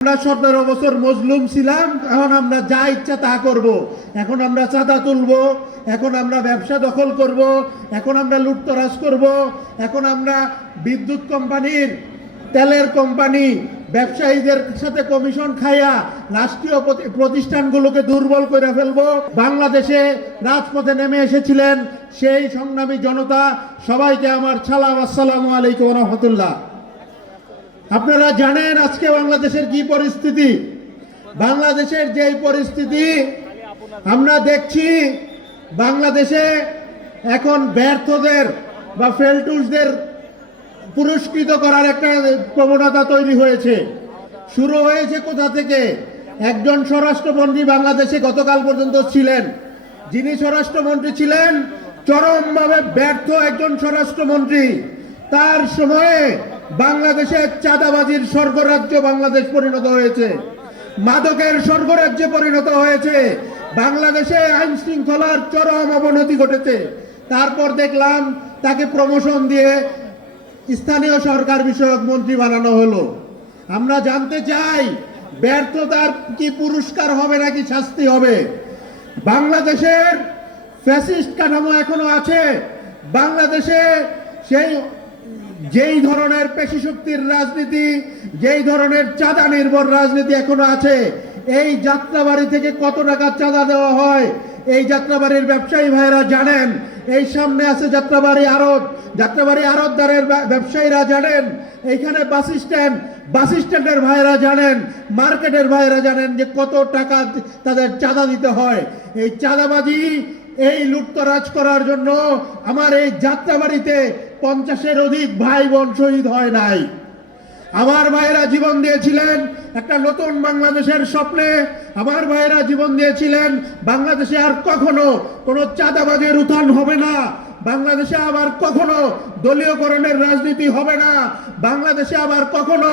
আমরা 17 বছর মজলুম ছিলাম, এখন আমরা যা ইচ্ছা তা করব। এখন আমরা চাঁদা তুলব, এখন আমরা ব্যবসা দখল করব, এখন আমরা লুটতরাজ করব, এখন আমরা বিদ্যুৎ কোম্পানির, তেলের কোম্পানি, ব্যবসায়ীদের সাথে কমিশন খাইয়া রাষ্ট্রীয় প্রতিষ্ঠানগুলোকে দুর্বল করে ফেলবো। বাংলাদেশে রাজপথে নেমে এসেছিলেন সেই সংগ্রামী জনতা, সবাইকে আমার সালাম, আসসালামু আলাইকুম ওয়া রাহমাতুল্লাহ। আপনারা জানেন আজকে বাংলাদেশের কি পরিস্থিতি। বাংলাদেশের যে পরিস্থিতি আমরা দেখছি, বাংলাদেশে এখন ব্যর্থদের বা ফেলটুসদের পুরস্কৃত করার একটা প্রবণতা তৈরি হয়েছে। শুরু হয়েছে কোথা থেকে? একজন স্বরাষ্ট্রমন্ত্রী বাংলাদেশে গতকাল পর্যন্ত ছিলেন, যিনি স্বরাষ্ট্রমন্ত্রী ছিলেন চরমভাবে ব্যর্থ একজন স্বরাষ্ট্রমন্ত্রী। তার সময়ে বাংলাদেশের চাঁদাবাজির স্বর্গরাজ্য বাংলাদেশ পরিণত হয়েছে, মাদকের স্বর্গরাজ্যে পরিণত হয়েছে। বাংলাদেশে আইন শৃঙ্খলার চরম অবনতি ঘটেছে। তারপর দেখলাম তাকে প্রমোশন দিয়ে স্থানীয় সরকার বিষয়ক মন্ত্রী বানানো হলো। আমরা জানতে চাই, ব্যর্থতার কি পুরস্কার হবে নাকি শাস্তি হবে? বাংলাদেশের ফ্যাসিস্ট কাঠামো এখনো আছে। বাংলাদেশে যেই ধরনের পেশি শক্তির রাজনীতি, যেই ধরনের চাঁদা নির্ভর রাজনীতি এখনো আছে। এই যাত্রাবাড়ি থেকে কত টাকা চাঁদা দেওয়া হয় এই যাত্রাবাড়ির ব্যবসায়ী ভাইরা জানেন। এই সামনে আছে যাত্রাবাড়ি আড়ত, যাত্রাবাড়ি আড়তদারের ব্যবসায়ীরা জানেন। এইখানে বাস স্ট্যান্ডের ভাইরা জানেন, মার্কেটের ভাইরা জানেন যে কত টাকা তাদের চাঁদা দিতে হয়। এই চাঁদাবাজি, এই লুটতরাজ করার জন্য আমার এই যাত্রাবাড়িতে 50-এর অধিক ভাই বোন শহীদ হয় নাই। আমার ভাইয়েরা জীবন দিয়েছিলেন একটা নতুন বাংলাদেশের স্বপ্নে। আমার ভাইয়েরা জীবন দিয়েছিলেন বাংলাদেশে আর কখনো কোনো চাঁদাবাজের উত্থান হবে না, বাংলাদেশে আবার কখনো দলীয়করণের রাজনীতি হবে না, বাংলাদেশে আবার কখনো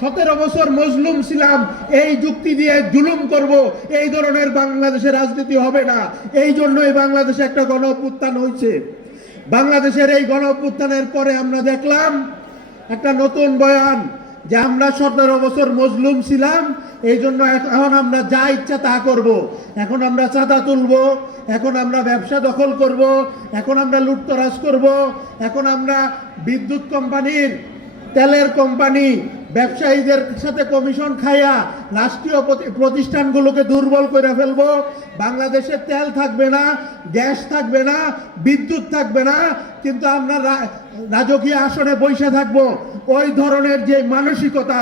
17 বছর মজলুম ছিলাম এই যুক্তি দিয়ে জুলুম করব, এই ধরনের বাংলাদেশে রাজনীতি হবে না। এই জন্যই বাংলাদেশে একটা গণ অভ্যুত্থান হয়েছে। বাংলাদেশের এই গণ অভ্যুত্থানের পরে আমরা দেখলাম একটা নতুন বয়ান যে আমরা 17 বছর মজলুম ছিলাম, এই জন্য এখন আমরা যা ইচ্ছা তা করব। এখন আমরা চাঁদা তুলব, এখন আমরা ব্যবসা দখল করব, এখন আমরা লুটতরাজ করব, এখন আমরা বিদ্যুৎ কোম্পানির, তেলের কোম্পানি, ব্যবসায়ীদের সাথে কমিশন খাইয়া রাষ্ট্রীয় প্রতিষ্ঠানগুলোকে দুর্বল করে ফেলবো। বাংলাদেশে তেল থাকবে না, গ্যাস থাকবে না, বিদ্যুৎ থাকবে না, কিন্তু আমরা রাজকীয় আসনে বসে থাকবো। ওই ধরনের যে মানসিকতা,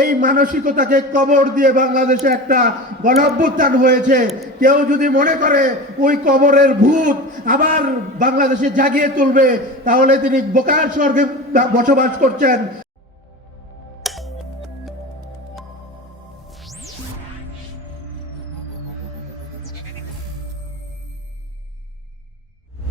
এই মানসিকতাকে কবর দিয়ে বাংলাদেশে একটা গণঅভ্যুত্থান হয়েছে। কেউ যদি মনে করে ওই কবরের ভূত আবার বাংলাদেশে জাগিয়ে তুলবে, তাহলে তিনি বোকার স্বর্গে বসবাস করছেন।